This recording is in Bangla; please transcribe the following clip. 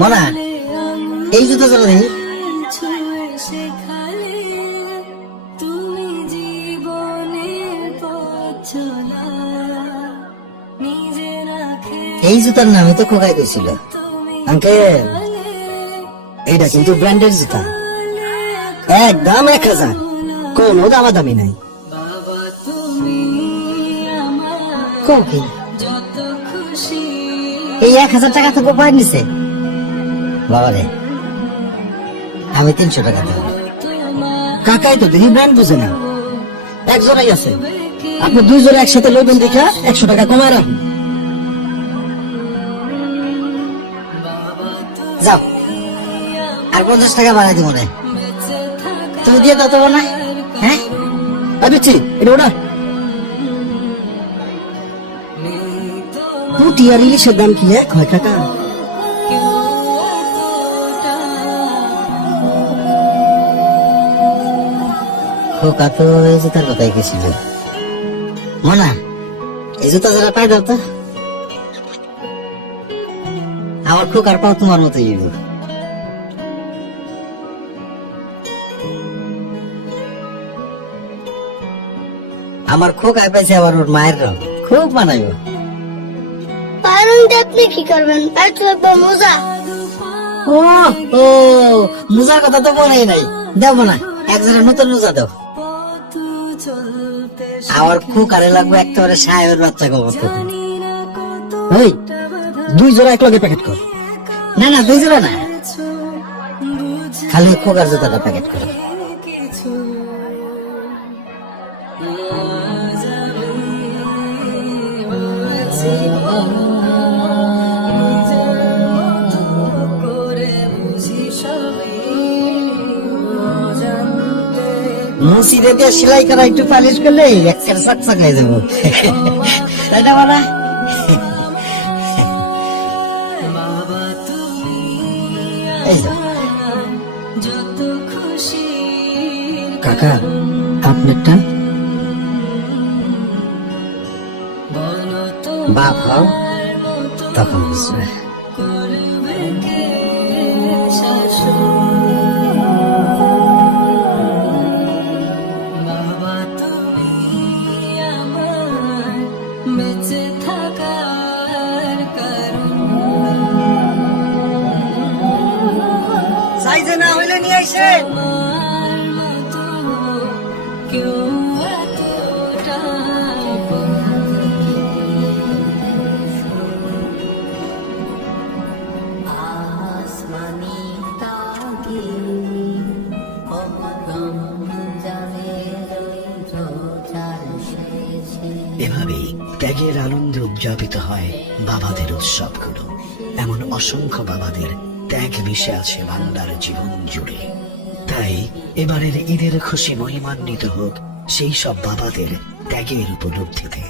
মনা এই জুতো চলো দেখি। এই জুতার নামে তো খোকাই কইছিল। আঙ্কেল এইটা কিন্তু ব্র্যান্ডের জুতা, একদম 1000, কোনো দামাদামি নাই। কি এই 1000 টাকা তো কোপায় নিছে বাবারে, আমি 300 টাকা দেব। কাকাই তো দেখি ব্র্যান্ড বুঝে না, এক জোড়াই আছে, আপনি 2 জোড়া একসাথে লইবেন দেখা 100 টাকা কমায় রাখুন। যাও আর 50 টাকা বাড়াই দিব না, তুমি দিয়ে দাও তো না। হ্যাঁ দিচ্ছি, এটা ওটা পুটি আর ইলিশের দাম কি এক হয় কাকা? খোকা তো এই জুতার কথাই গেছিল। মনা এই জুতা যারা পাই দাও তো, আমার খোকার পাও তোমার মতোই। আমার খোকায় পাইছে আবার ওর মায়ের রং, খুব মানাইব। আপনি কি করবেন? মোজা। ও ও মোজার কথা তো মনেই নাই, দেব না, এক জোড়া নতুন মোজা দাও। আমার খোকারে লাগবে একেবারে সাহেবের বাচ্চা গোবর। ওই 2 জোড়া এক লগে প্যাকেট কর। না না 2 জোড়া না, খালি খোকার জুতাটা প্যাকেট কর। মুসিদে দিয়ে সেলাই করা একটু পালিশ করলে একটা চকচক হয়ে যাবো, তাই না বলা? কাকা আপনারটা বাপ হও তখন বুঝবে। সাইজে না হইলে নিয়ে আইসে। এভাবেই ত্যাগের আনন্দে উদযাপিত হয় বাবাদের উৎসবগুলো। এমন অসংখ্য বাবাদের ত্যাগ মিশে আছে বান্দার জীবন জুড়ে। তাই এবারের ঈদের খুশি মহিমান্বিত হোক সেই সব বাবাদের ত্যাগের উপলব্ধিতে।